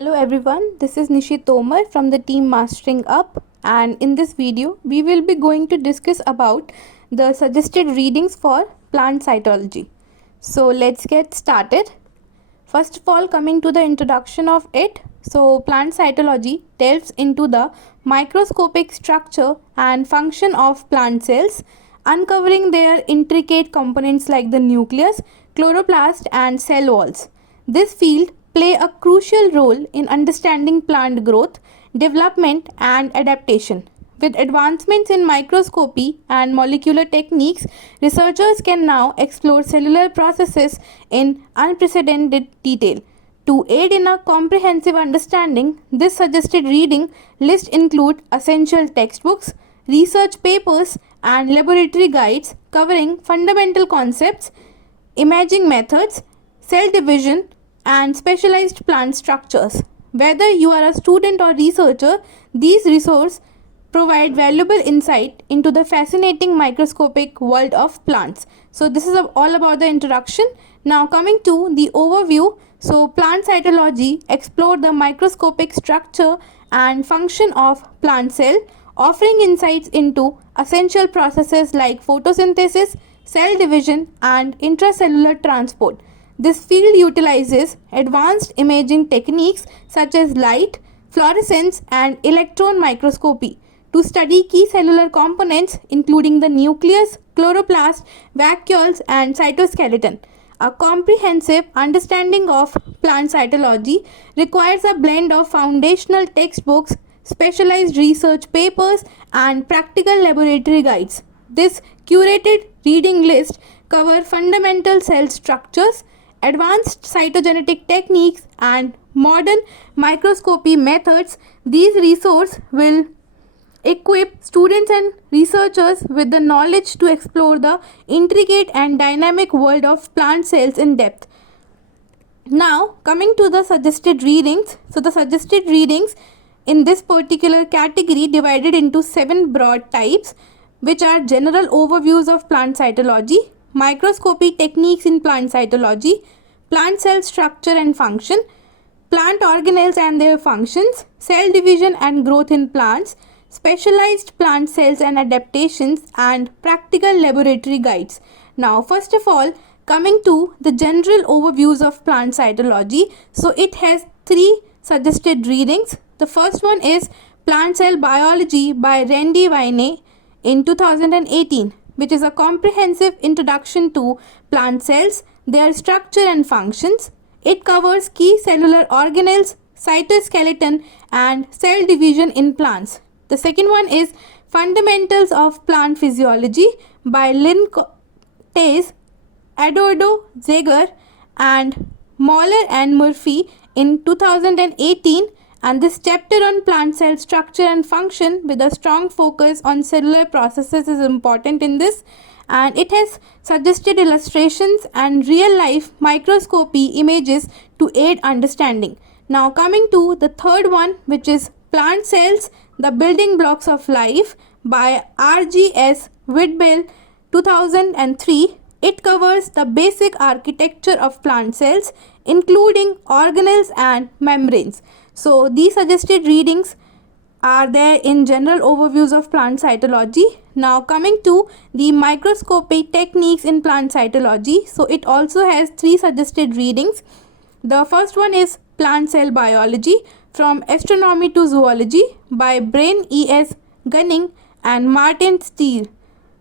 Hello everyone, this is Nishi Tomar from the team Mastering Up, and in this video we will be going to discuss about the suggested readings for plant cytology. So let's get started. First of all, coming to the introduction of it, so plant cytology delves into the microscopic structure and function of plant cells, uncovering their intricate components like the nucleus, chloroplast and cell walls. This field play a crucial role in understanding plant growth, development and adaptation. With advancements in microscopy and molecular techniques, researchers can now explore cellular processes in unprecedented detail. To aid in a comprehensive understanding, this suggested reading list include essential textbooks, research papers, and laboratory guides covering fundamental concepts, imaging methods, cell division, and specialized plant structures. Whether you are a student or researcher, these resources provide valuable insight into the fascinating microscopic world of plants. So this is all about the introduction. Now coming to the overview. So plant cytology explore the microscopic structure and function of plant cell, offering insights into essential processes like photosynthesis, cell division and intracellular transport. This field utilizes advanced imaging techniques such as light, fluorescence and electron microscopy to study key cellular components including the nucleus, chloroplast, vacuoles and cytoskeleton. A comprehensive understanding of plant cytology requires a blend of foundational textbooks, specialized research papers and practical laboratory guides. This curated reading list covers fundamental cell structures, advanced cytogenetic techniques and modern microscopy methods. These resources will equip students and researchers with the knowledge to explore the intricate and dynamic world of plant cells in depth. Now coming to the suggested readings. So the suggested readings in this particular category divided into 7 broad types, which are general overviews of plant cytology, microscopy techniques in plant cytology, plant cell structure and function, plant organelles and their functions, cell division and growth in plants, specialized plant cells and adaptations, and practical laboratory guides. Now first of all, coming to the general overviews of plant cytology, so it has 3 suggested readings. The first one is Plant Cell Biology by Randy Vinay in 2018, which is a comprehensive introduction to plant cells, their structure and functions. It covers key cellular organelles, cytoskeleton and cell division in plants. The second one is Fundamentals of Plant Physiology by Lynn Tays, Eduardo Zager and Moller and Murphy in 2018, and this chapter on plant cell structure and function with a strong focus on cellular processes is important in this, and it has suggested illustrations and real life microscopy images to aid understanding. Now coming to the third one, which is Plant Cells, the Building Blocks of Life by R.G.S. Whitbell 2003. It covers the basic architecture of plant cells, including organelles and membranes. So these suggested readings are there in general overviews of plant cytology. Now coming to the microscopy techniques in plant cytology. So it also has 3 suggested readings. The first one is Plant Cell Biology from Astronomy to Zoology by Brian E.S. Gunning and Martin Steele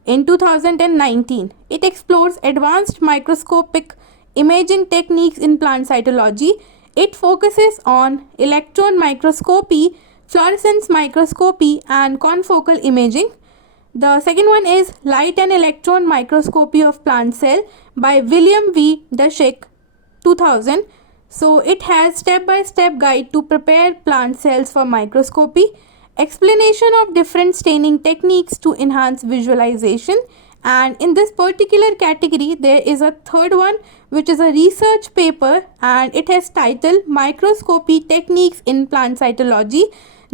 in 2019. It explores advanced microscopic imaging techniques in plant cytology. It focuses on electron microscopy, fluorescence microscopy and confocal imaging. The second one is Light and Electron Microscopy of Plant Cell by William V. Dushek 2000. So it has step-by-step guide to prepare plant cells for microscopy, explanation of different staining techniques to enhance visualization, and in this particular category there is a third one which is a research paper, and it has title Microscopy Techniques in Plant Cytology,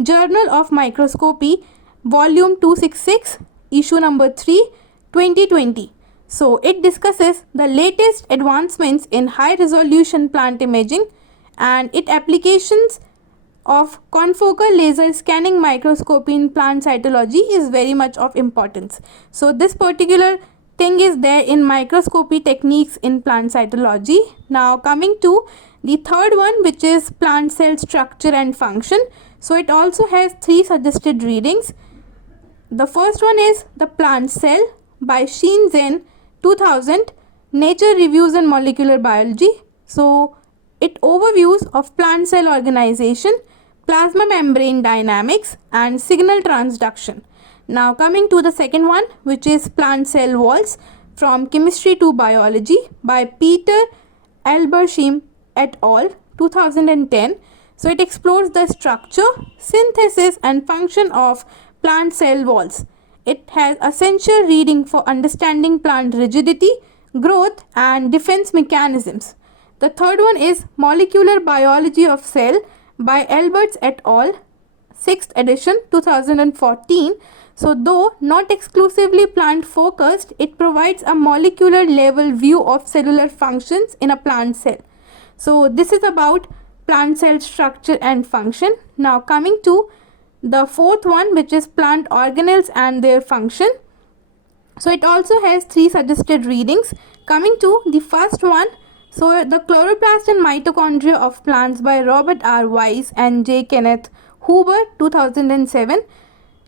Journal of Microscopy, Volume 266, Issue number 3, 2020. So it discusses the latest advancements in high resolution plant imaging and its applications of confocal laser scanning microscopy in plant cytology is very much of importance. So this particular thing is there in microscopy techniques in plant cytology. Now coming to the third one, which is plant cell structure and function. So it also has 3 suggested readings. The first one is the plant cell by Sheen Zhen 2000, Nature Reviews in Molecular Biology. So it overviews of plant cell organization, plasma membrane dynamics and signal transduction. Now coming to the second one, which is plant cell walls from Chemistry to Biology by Peter Elbersheim et al. 2010. So it explores the structure, synthesis and function of plant cell walls. It has essential reading for understanding plant rigidity, growth and defense mechanisms. The third one is Molecular Biology of Cell by Alberts et al. 6th edition 2014. So though not exclusively plant focused, it provides a molecular level view of cellular functions in a plant cell. So this is about plant cell structure and function. Now coming to the fourth one, which is plant organelles and their function. So it also has 3 suggested readings. Coming to the first one, so the chloroplast and mitochondria of plants by Robert R. Weiss and J. Kenneth Huber 2007.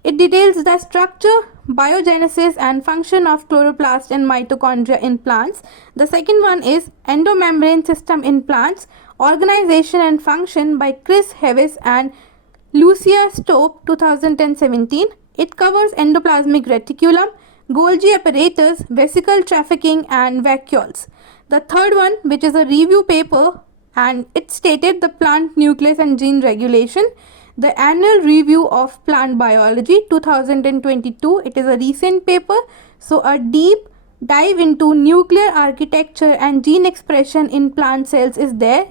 It details the structure, biogenesis and function of chloroplast and mitochondria in plants. The second one is endomembrane system in plants, organization and function by Chris Hevis and Lucia Stope 2017. It covers endoplasmic reticulum, Golgi apparatus, vesicle trafficking and vacuoles. The third one, which is a review paper, and it stated the plant nucleus and gene regulation. The annual review of plant biology 2022. It is a recent paper. So a deep dive into nuclear architecture and gene expression in plant cells is there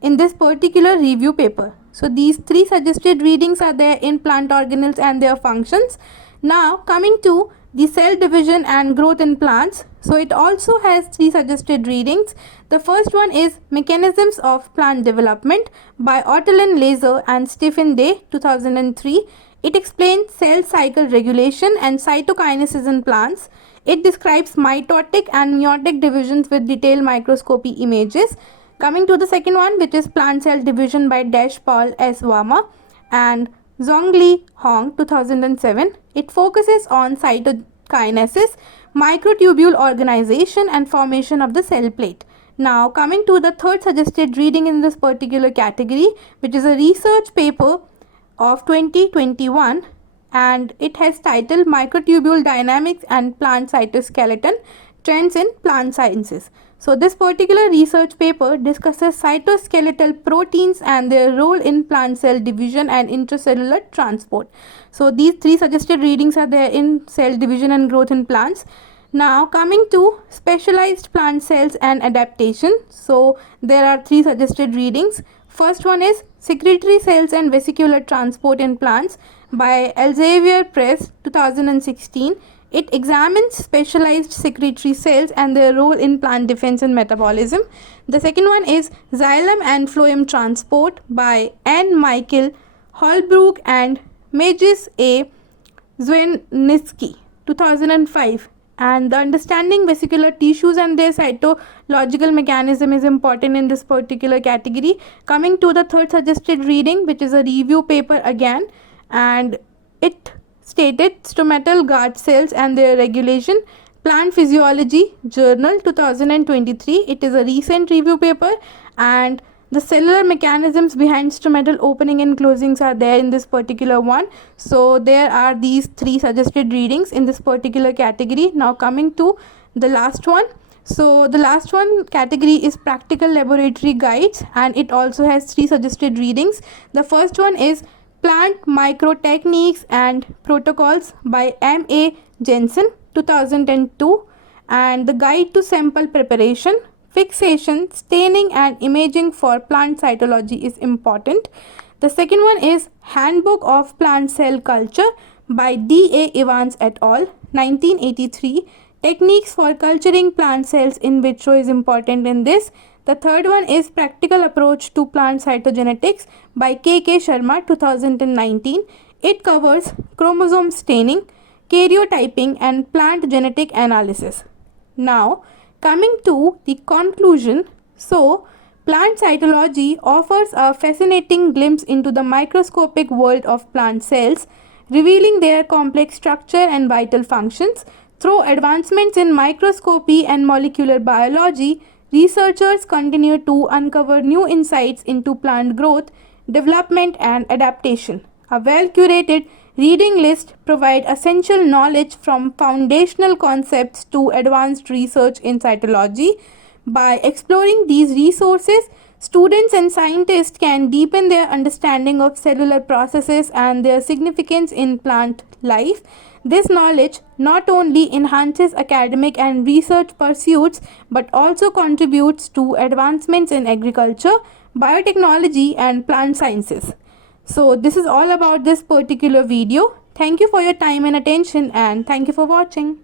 in this particular review paper. So these 3 suggested readings are there in plant organelles and their functions. Now coming to the cell division and growth in plants. So it also has 3 suggested readings. The first one is Mechanisms of Plant Development by Ottolen Laser and Stephen Day 2003. It explains cell cycle regulation and cytokinesis in plants. It describes mitotic and meiotic divisions with detailed microscopy images. Coming to the second one, which is Plant Cell Division by Dash Paul S. Wama and Zhongli Hong 2007. It focuses on cytokinesis, microtubule organization and formation of the cell plate. Now coming to the third suggested reading in this particular category, which is a research paper of 2021, and it has titled Microtubule Dynamics and Plant Cytoskeleton Trends in Plant Sciences. So this particular research paper discusses cytoskeletal proteins and their role in plant cell division and intracellular transport. So these 3 suggested readings are there in cell division and growth in plants. Now coming to specialized plant cells and adaptation. So there are 3 suggested readings. First one is Secretory Cells and Vesicular Transport in Plants by Elsevier Press 2016. It examines specialized secretory cells and their role in plant defense and metabolism. The second one is Xylem and Phloem Transport by N. Michael Holbrook and Magis A. Zwenitzky 2005. And the understanding vesicular tissues and their cytological mechanism is important in this particular category. Coming to the third suggested reading, which is a review paper again, and it stated stomatal guard cells and their regulation, Plant Physiology Journal 2023. It is a recent review paper, and the cellular mechanisms behind stomatal opening and closings are there in this particular one. So there are these 3 suggested readings in this particular category. Now coming to the last one. So the last one category is Practical Laboratory Guides, and it also has 3 suggested readings. The first one is Plant Microtechniques and Protocols by M.A. Jensen 2002, and the Guide to Sample Preparation, Fixation, Staining and Imaging for Plant Cytology is important. The second one is Handbook of Plant Cell Culture by D.A. Evans et al. 1983. Techniques for culturing plant cells in vitro is important in this. The third one is Practical Approach to Plant Cytogenetics by K. Sharma 2019. It covers chromosome staining, karyotyping and plant genetic analysis. Now, coming to the conclusion, so plant cytology offers a fascinating glimpse into the microscopic world of plant cells, revealing their complex structure and vital functions. Through advancements in microscopy and molecular biology, researchers continue to uncover new insights into plant growth, development, and adaptation. A well-curated reading list provides essential knowledge from foundational concepts to advanced research in cytology. By exploring these resources, students and scientists can deepen their understanding of cellular processes and their significance in plant life. This knowledge not only enhances academic and research pursuits but also contributes to advancements in agriculture, biotechnology, and plant sciences. So, this is all about this particular video. Thank you for your time and attention, and thank you for watching.